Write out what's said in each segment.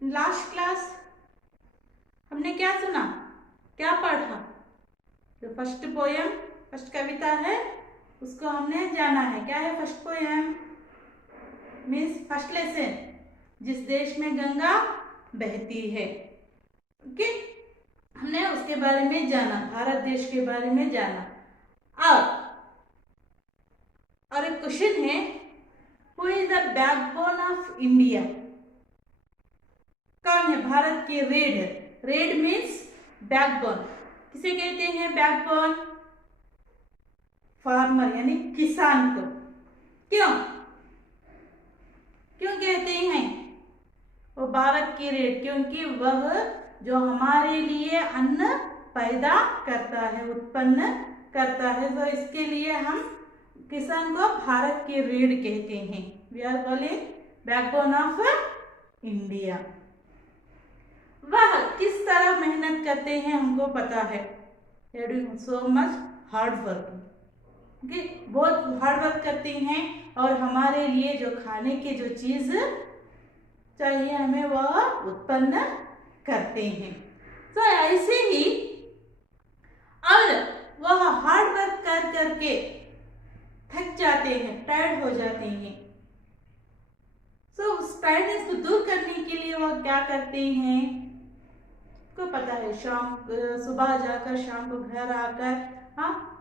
Last class हमने क्या सुना, क्या पढ़ा? जो फर्स्ट पोयम, फर्स्ट कविता है उसको हमने जाना है। क्या है first poem? Means first lesson, जिस देश में गंगा बहती है। ओके, हमने उसके बारे में जाना, भारत देश के बारे में जाना। और एक क्वेश्चन है, who is the backbone of India? कौन है भारत की रीढ़? रीढ़ मीन्स बैकबोन। किसे कहते हैं बैकबोन? फार्मर यानी किसान को। क्यों क्यों कहते हैं वो भारत की रीढ़? क्योंकि वह जो हमारे लिए अन्न पैदा करता है, उत्पन्न करता है, तो इसके लिए हम किसान को भारत की रीढ़ कहते हैं। We are calling backbone of India. वह किस तरह मेहनत करते हैं हमको पता है। They are doing so much hard work. Okay, बहुत हार्ड वर्क करते हैं और हमारे लिए जो खाने की जो चीज चाहिए हमें वह उत्पन्न करते हैं। तो ऐसे ही और वह हार्ड वर्क कर करके थक जाते हैं, टायर्ड हो जाते हैं। तो उस टायर्डनेस को दूर करने के लिए वह क्या करते हैं को पता है। सुबह जाकर शाम को घर आकर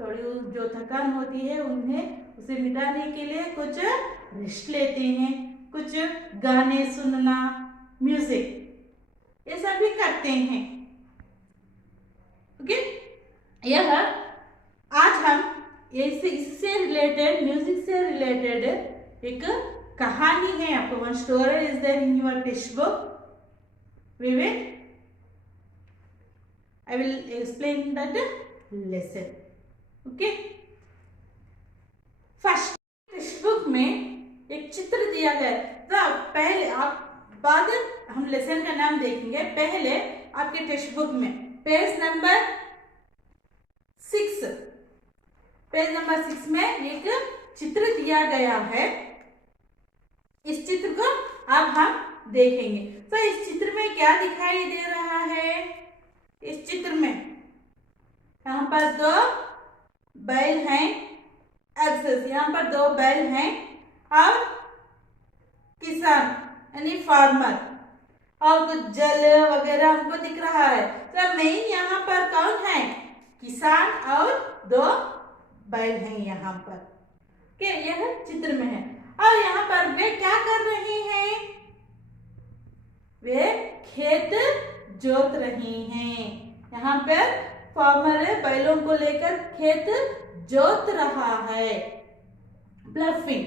थोड़ी जो थकान होती है उन्हें उसे मिटाने के लिए कुछ रेस्ट लेते हैं, कुछ गाने सुनना, म्यूजिक, ये सब भी करते हैं। ओके, यह आज हम इससे रिलेटेड, म्यूजिक से रिलेटेड एक कहानी है। आपको one story is there in your text book. I will explain that lesson. Okay. First text book में एक चित्र दिया गया है। पहले आप बाद हम लेसन का नाम देखेंगे। पहले आपके टेक्स्ट बुक में पेज नंबर 6, पेज नंबर 6 में एक चित्र दिया गया है। इस चित्र को अब हम देखेंगे। तो इस चित्र में क्या दिखाई दे रहा है? इस चित्र में यहाँ पर 2 बैल हैं, यहाँ पर 2 बैल हैं और किसान यानी फार्मर, और कुछ जल वगैरह हमको दिख रहा है। तो मेन यहाँ पर कौन है? किसान और 2 बैल हैं यहाँ पर। के यह चित्र में है। और यहाँ पर वे क्या कर रहे हैं? वे खेत जोत रहे हैं। यहाँ पर फार्मर बैलों को लेकर खेत जोत रहा है। प्लफिंग,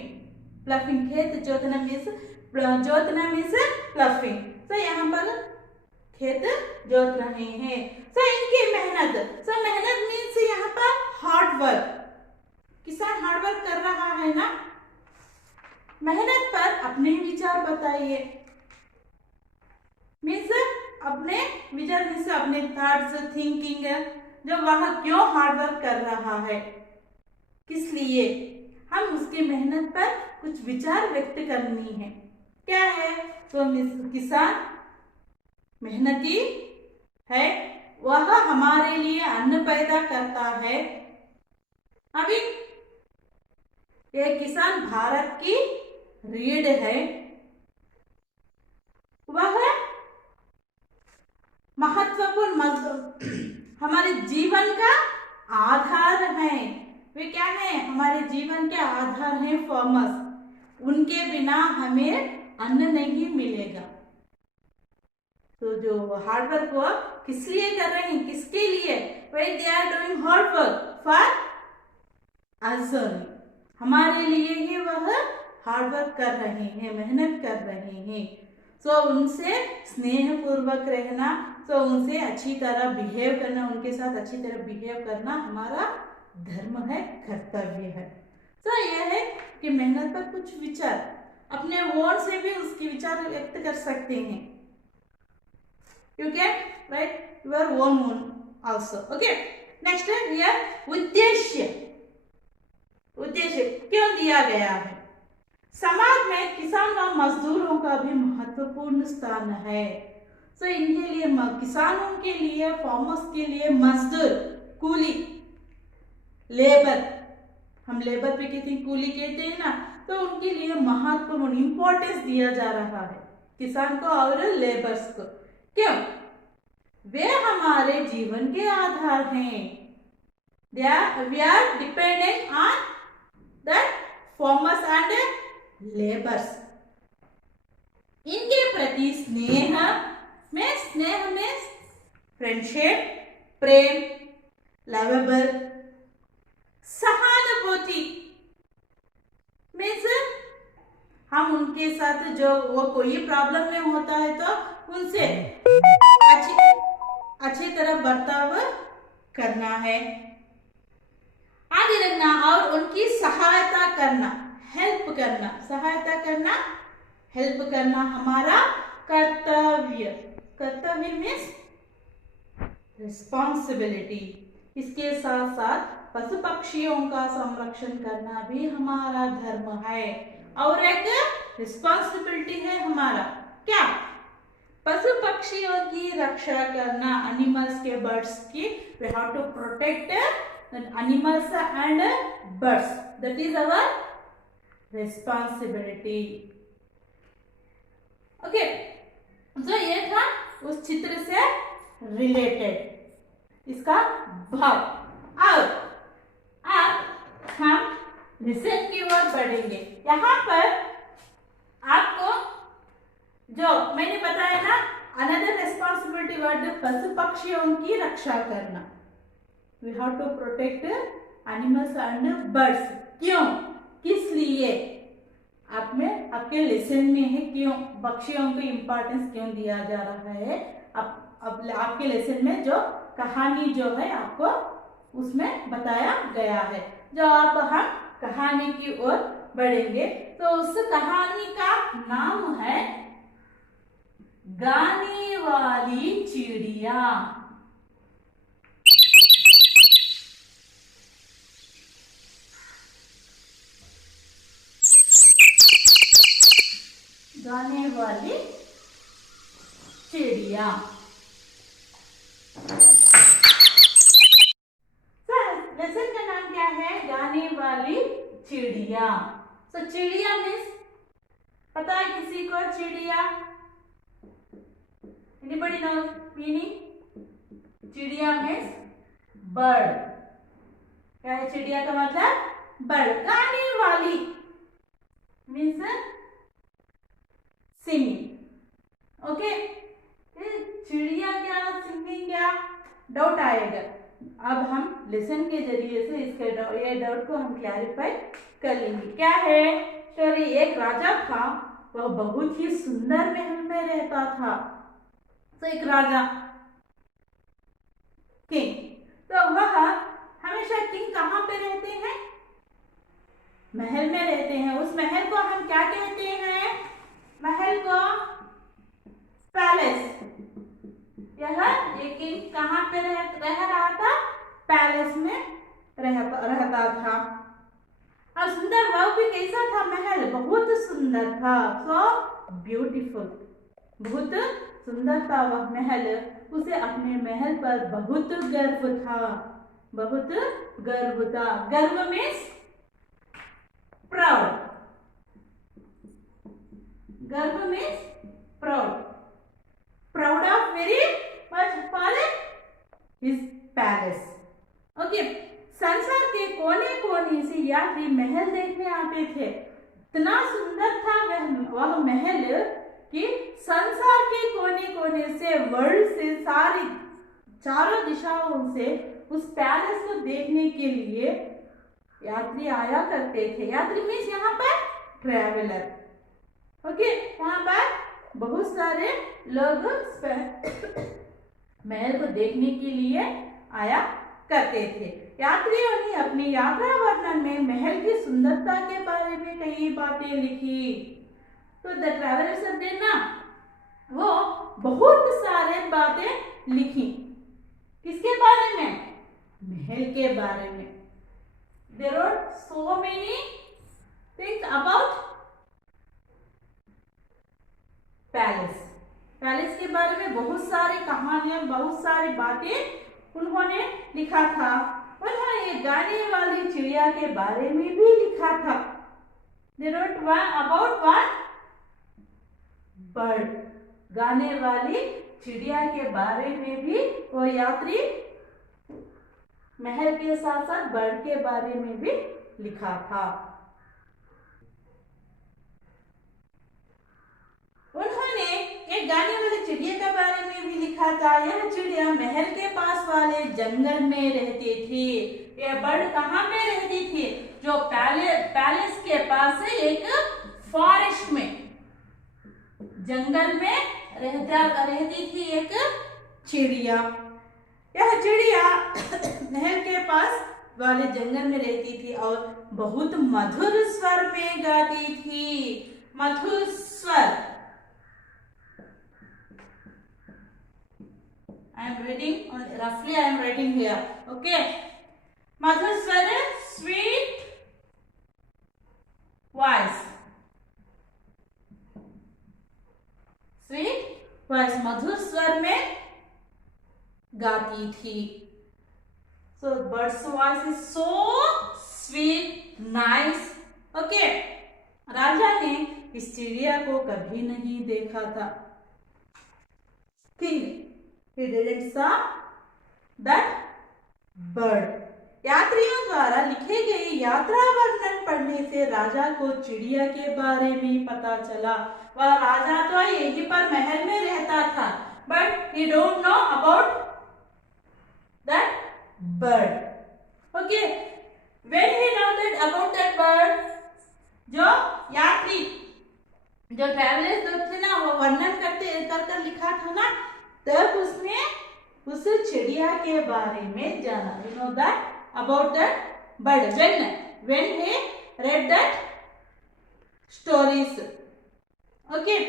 प्लफिंग, खेत जोतना मीन्स प्लफिंग। तो यहाँ पर खेत जोत रहे हैं। तो इनकी मेहनत, तो मेहनत मीन्स यहाँ पर हार्ड वर्क। किसान हार्ड वर्क कर रहा है ना। मेहनत पर अपने विचार बताइए। मीन्स अपने विचार मीन्स अपने थॉट्स, थिंकिंग, जो वह क्यों हार्ड वर्क कर रहा है, किस लिए, हम उसकी मेहनत पर कुछ विचार व्यक्त करनी है। क्या है? तो किसान मेहनती है, वह हमारे लिए अन्न पैदा करता है। अभी ये किसान भारत की रीढ़ है, वह महत्वपूर्ण हमारे जीवन का आधार है। वे क्या है? हमारे जीवन के आधार हैं फार्मर्स। उनके बिना हमें अन्न नहीं मिलेगा। तो जो हार्ड वर्क वो किस लिए कर रहे हैं, किसके लिए? They are doing hard work for us, हमारे लिए ही वह हार्ड वर्क कर रहे हैं, मेहनत कर रहे हैं। तो उनसे स्नेह पूर्वक रहना, तो उनसे अच्छी तरह बिहेव करना, उनके साथ अच्छी तरह बिहेव करना हमारा धर्म है, कर्तव्य है। तो यह है कि मेहनत पर कुछ विचार अपने वर्ड से भी उसकी विचार व्यक्त कर सकते हैं। You can write your own also. Okay. Next here उद्देश्य। उद्देश्य क्यों दिया गया है? समाज में किसान व मजदूरों का भी महत्वपूर्ण स्थान है। सो इनके लिए किसानों के लिए, फार्मर्स के लिए मजदूर, कूली, लेबर, हम लेबर पे कहते हैं, कूली कहते हैं ना, तो उनके लिए महत्वपूर्ण इंपॉर्टेंस दिया जा रहा है किसान को और लेबर्स को। क्यों? वे हमारे जीवन के आधार हैं। We are dependent on that farmers and laborers. इनके प्रति स्नेह में फ्रेंडशिप, प्रेम, लवेबल, सहानुभूति मीन्स हम उनके साथ जो वो कोई प्रॉब्लम में होता है तो उनसे अच्छी तरह बर्ताव करना है, आगे रखना और उनकी सहायता करना, हेल्प करना हमारा कर्तव्य। कर्तव्य मीन्स रिस्पॉन्सिबिलिटी। इसके साथ साथ पशु पक्षियों का संरक्षण करना भी हमारा धर्म है और एक रिस्पॉन्सिबिलिटी है हमारा। क्या? पशु पक्षियों की रक्षा करना, एनिमल्स के, बर्ड्स की। We have to protect animals and birds, that is our responsibility. Okay, जो ये था उस चित्र से रिलेटेड इसका भाव। अब हम लिसन की ओर बढ़ेंगे। यहाँ पर आपको जो मैंने बताया ना, अनदर रिस्पॉन्सिबिलिटी वर्ड, पशु पक्षियों की रक्षा करना। We have to protect animals and birds. क्यों? किस लिए? आप में आपके लेसन में है क्यों पक्षियों को इम्पोर्टेंस क्यों दिया जा रहा है। अब आपके लेसन में जो कहानी जो है आपको उसमें बताया गया है। जो अब हम कहानी की ओर बढ़ेंगे तो उस कहानी का नाम है गाने वाली चिड़िया। गाने वाली चिड़िया। लेसन का नाम क्या है? गाने वाली चिड़िया। सो चिड़िया मीन्स, पता है किसी को चिड़िया? Anybody knows meaning? चिड़िया मीन्स बर्ड। क्या है चिड़िया का मतलब? बर्ड। गाने वाली मीन्स सिंगिंग। ओके, चिड़िया क्या, सिंगिंग क्या, डाउट आएगा। अब हम लेसन के जरिए से इसके ये डाउट को हम क्लैरिफाई कर लेंगे। क्या है स्टोरी? एक राजा था, वह बहुत ही सुंदर महल में रहता था। तो एक राजा, किंग, तो वह हमेशा किंग कहाँ पे रहते हैं? महल में रहते हैं। उस महल को हम क्या कहते हैं? महल को पैलेस। ये किंग कहाँ पे रह रहा था? पैलेस में रहता था। और सुंदर, वह भी कैसा था? महल बहुत सुंदर था। सो ब्यूटीफुल, बहुत सुंदर था वह महल। उसे अपने महल पर बहुत गर्व था, बहुत गर्व था। गर्व मीन्स प्राउड। गर्व means proud, proud of very much for his palace. Okay, संसार के कोने कोने से यात्री महल देखने आते थे। इतना सुंदर था वह महल कि संसार के कोने कोने से, वर्ल्ड से, सारी चारों दिशाओं से उस पैलेस को देखने के लिए यात्री आया करते थे। यात्री मीन्स यहाँ पर ट्रैवलर। ओके, यहाँ पर बहुत सारे लोग महल को देखने के लिए आया करते थे। यात्रियों ने अपनी यात्रा वर्णन में महल की सुंदरता के बारे में कई बातें लिखी। तो द ट्रैवलर्स ने ना वो बहुत सारे बातें लिखी। किसके बारे में? महल के बारे में। They wrote so many things about palace. Palace के बारे में बहुत सारी कहानियां, बहुत सारी बातें उन्होंने लिखा था। उन्होंने गाने वाली चिड़िया के बारे में भी लिखा था। They wrote about one bird। गाने वाली चिड़िया के बारे में भी वो यात्री महल के साथ साथ बर्ड के बारे में भी लिखा था। उन्होंने एक गाने वाली चिड़िया के बारे में भी लिखा था। यह चिड़िया महल के पास वाले जंगल में रहती थी। यह बर्ड कहाँ पे रहती थी? जो पैलेस के पास है, एक फॉरेस्ट में, जंगल में रहती थी एक चिड़िया। यह चिड़िया महल के पास वाले जंगल में रहती थी और बहुत मधुर स्वर में गाती थी। मधुर स्वर। I am writing, roughly I am writing here. Okay. मधुर स्वर, sweet voice. Sweet voice, मधुर स्वर में गाती थी। So bird's voice is so sweet, nice. Okay. राजा ने इस चिड़िया को कभी नहीं देखा था। King, he didn't saw that bird. यात्रियों द्वारा लिखे गए यात्रा वर्णन पढ़ने से राजा को चिड़िया के बारे में पता चला। वह राजा तो यहीं पर महल में रहता था, but he don't know about that bird. Okay, when he know that about that bird, जो यात्री, जो ट्रैवलर्स लोग थे ना, वो वर्णन कर लिखा था ना, तब उसने उस चिड़िया के बारे में जाना। You know that about that bird when he read that stories. Okay.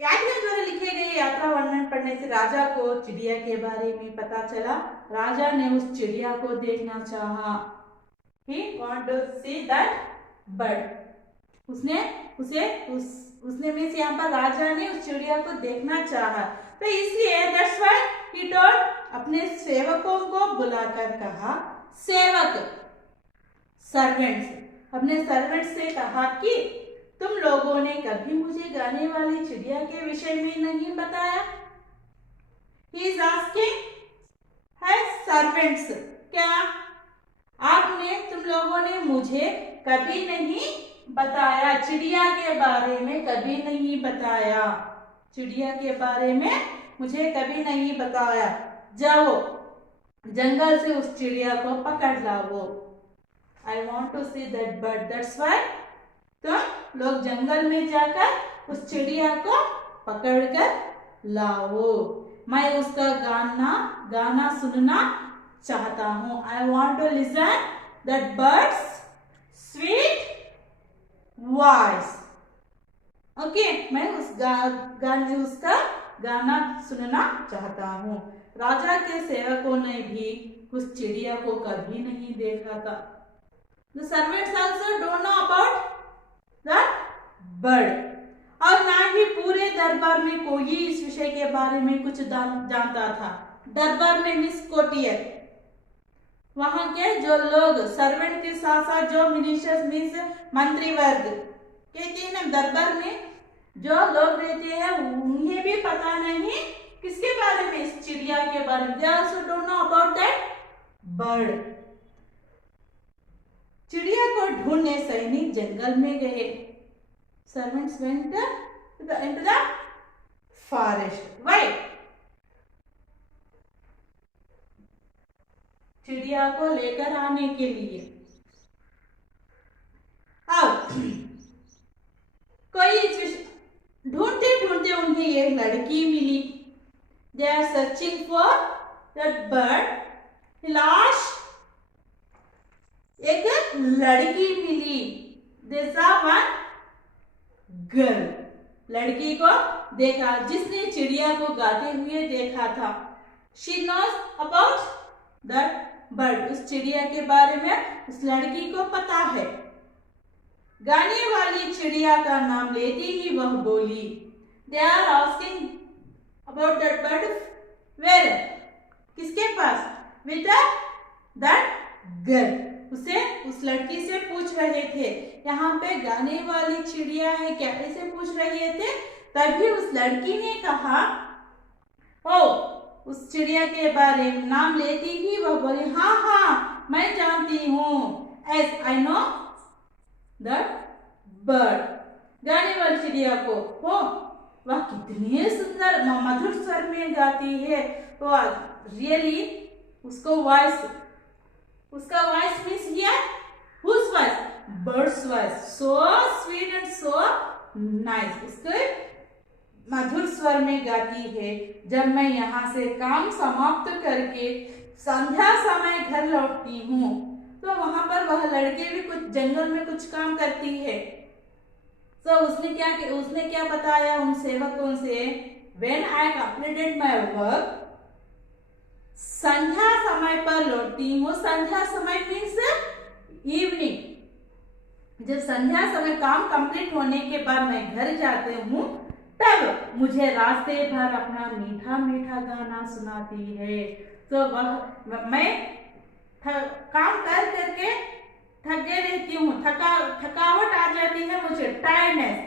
यात्रियों द्वारा लिखे गए यात्रा वर्णन पढ़ने से राजा को चिड़िया के बारे में पता चला। राजा ने उस चिड़िया को देखना चाहा। He want to see that bird. उसने मीन्स यहाँ पर राजा ने उस चिड़िया को देखना चाहा, तो इसलिए that's why he told, अपने सेवकों को बुलाकर कहा, सेवक सर्वेंट्स, अपने सर्वेंट से कहा कि तुम लोगों ने कभी मुझे गाने वाली चिड़िया के विषय में नहीं बताया। He is asking his servants, क्या तुम लोगों ने मुझे कभी नहीं बताया, चिड़िया के बारे में कभी नहीं बताया, चिड़िया के बारे में मुझे कभी नहीं बताया। जाओ जंगल से उस चिड़िया को पकड़ लाओ। I want to see that bird. That's why तुम लोग जंगल में जाकर उस चिड़िया को पकड़ कर लाओ। मैं उसका गाना सुनना चाहता हूँ। I want to listen that bird's sweet voice. Okay, मैं उसका गाना सुनना चाहता हूँ। राजा के सेवकों ने भी उस चिड़िया को कभी नहीं देखा था। The servants also don't know about that bird. और ना ही पूरे दरबार में कोई इस विषय के बारे में कुछ जानता था। दरबार में मिस कोटियर, वहां के जो लोग सर्वेंट के साथ साथ जो मिनिस्टर्स मीन्स मंत्री वर्ग कहते हैं ना, दरबार में जो लोग रहते हैं उन्हें भी पता नहीं किसके बारे में, इस चिड़िया के बारे में। They also don't know about that bird. चिड़िया को ढूंढने सैनिक जंगल में गए। Servants went into the forest. Why? चिड़िया को लेकर आने के लिए। अब कोई ढूंढते ढूंढते उन्हें एक लड़की मिली। They are searching for that bird. लाश एक लड़की मिली। They saw one girl. लड़की को देखा जिसने चिड़िया को गाते हुए देखा था। She knows about that bird. उस चिड़िया के बारे में उस लड़की को पता है। गाने वाली चिड़िया का नाम लेते ही वह बोली। They are asking about that bird where, किसके पास, विद दैट गर्ल, उसे उस लड़की से पूछ रहे थे। यहाँ पे गाने वाली चिड़िया है क्या, ऐसे पूछ रहे थे। तभी उस लड़की ने कहा, ओ, उस चिड़िया के बारे में नाम लेती ही वह बोली, हाँ हाँ मैं जानती हूँ, S I know that bird, गाने वाली चिड़िया को। हो, वह कितनी सुंदर मधुर स्वर में गाती है। तो रियली उसका voice means here whose voice, bird's voice, so sweet and so nice, उसके मधुर स्वर में गाती है। जब मैं यहाँ से काम समाप्त करके संध्या समय घर लौटती हूँ, तो वहां पर वह लड़के भी कुछ जंगल में कुछ काम करती है। तो उसने क्या बताया उन सेवकों से, When I completed my work, संध्या समय पर लौटती हूँ। संध्या समय मीन्स इवनिंग। जब संध्या समय काम कंप्लीट होने के बाद मैं घर जाते हूँ, तब मुझे रास्ते भर अपना मीठा मीठा गाना सुनाती है। तो मैं काम कर करके थके रहती हूँ, थकावट आ जाती है मुझे, टायर्डनेस।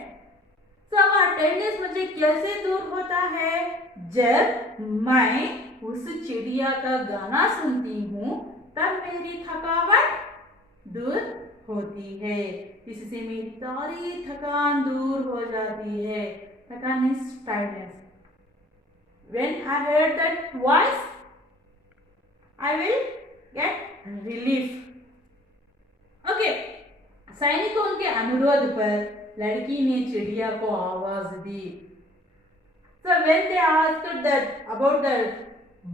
तो वह टायर्डनेस मुझे कैसे दूर होता है, जब मैं उस चिड़िया का गाना सुनती हूँ, तब मेरी थकावट दूर होती है। इससे मेरी सारी थकान दूर हो जाती है। थकान means tiredness. When I hear that voice, I will get relief. Okay. सैनिकों के अनुरोध पर लड़की ने चिड़िया को आवाज दी। So when they asked that about the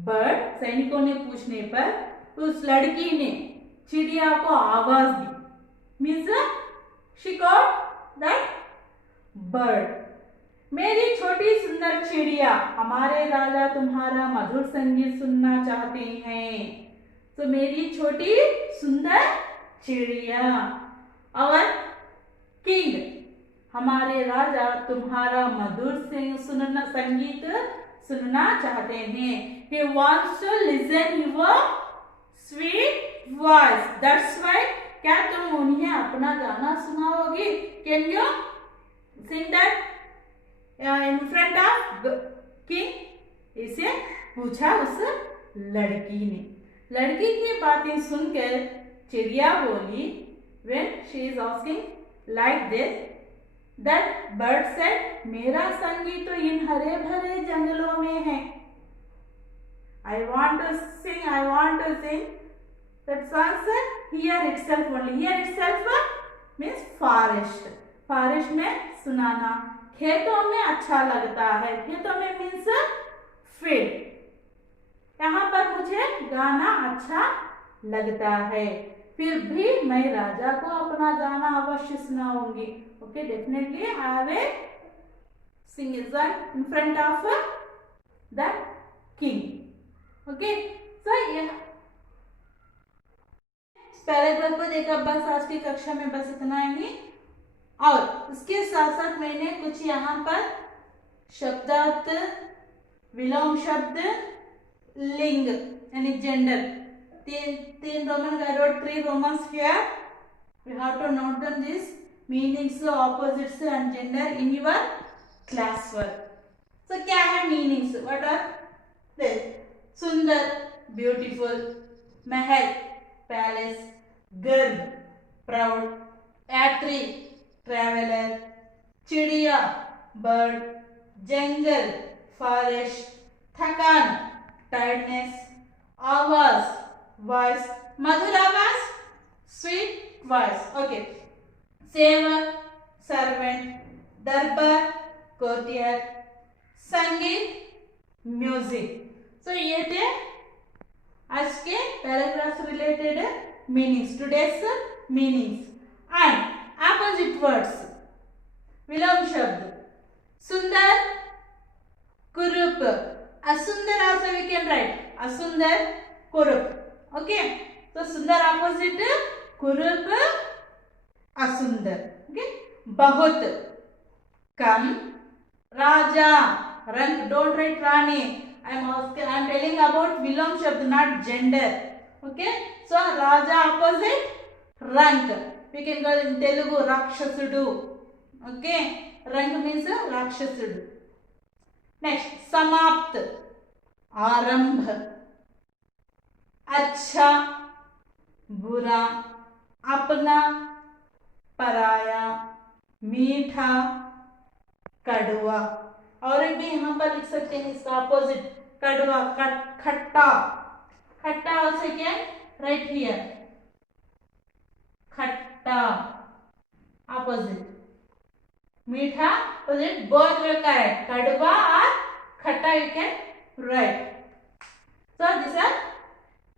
bird, सैनिकों ने पूछने पर उस लड़की ने चिड़िया को आवाज दी। Means she called that bird. मेरी छोटी सुंदर चिड़िया, हमारे राजा तुम्हारा मधुर संगीत सुनना चाहते हैं। तो मेरी छोटी सुंदर चिड़िया, और किंग, हमारे राजा तुम्हारा मधुर संगीत सुनना चाहते हैं। He wants to listen your sweet voice. That's why, क्या तुम उन्हें अपना गाना सुनाओगी? Can you sing that in front of king? इसे पूछा उस लड़की ने। लड़की की बातें सुनकर चिड़िया बोली, when she is asking like this, that bird said, मेरा संगीत तो इन हरे भरे जंगलों में है। I want to sing that song here itself only. Here itself means forest. Forest में सुनाना, खेतों में अच्छा लगता है। खेतों में means field। यहाँ पर मुझे गाना अच्छा लगता है। फिर भी मैं राजा को अपना गाना अवश्य सुनाऊंगी। Okay, definitely I will sing it in front of the king. Okay, so ये पैराग्राफ को देखा। बस आज की कक्षा में बस इतना ही। और इसके साथ साथ मैंने कुछ यहाँ पर शब्दार्थ, विलोम शब्द, लिंग यानी जेंडर, तीन Roman, I wrote 3 Romans here. You have to note them this meanings, opposites and gender in your class work. So क्या है meanings? What are they? सुंदर, beautiful, महल, palace, गर्व, proud, यात्री, traveler, चिड़िया, bird, जंगल, forest, थकान, tiredness, आवाज, voice, मधुर आवाज, sweet voice. Okay. सेवक, servant, दरबार, courtier, संगीत, music. So ये थे आज के paragraph related meanings, today's meanings and opposite words. विलोम शब्द, सुंदर, कुरूप, असुंदर also we can write, असुंदर, कुरूप. ओके, तो सुंदर ऑपोजिट, कुरूप, असुंदर. ओके, बहुत, कम, Raja, rank, don't write Rani. I am telling about Vilom Shabd, not gender. Okay, so Raja opposite rank. We can call in Telugu Rakshasudu. Okay, rank means Rakshasudu. Next, Samapt, Arambh, अच्छा, बुरा, अपना, पराया, मीठा, कड़वा. और एक भी यहाँ पर लिख सकते हैं इसका अपोजिट, कड़वा, खट्टा. खट्टा also can write here. खट्टा opposite. मीठा opposite, both were correct. कड़वा और खट्टा you can write. So these are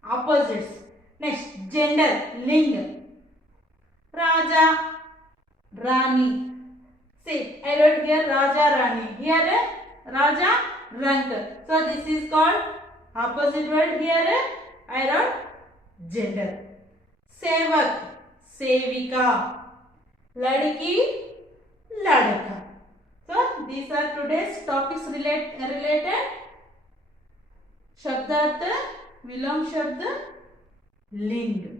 opposites. Next, gender, ling. Raja, Rani. See, I wrote here Raja, Rani. Here Raja, rank. So this is called opposite word. Here I wrote gender. Sevak, Sevika. Ladki, Ladka. So these are today's topics related. शब्दार्थ, विलोम शब्द, लिंग.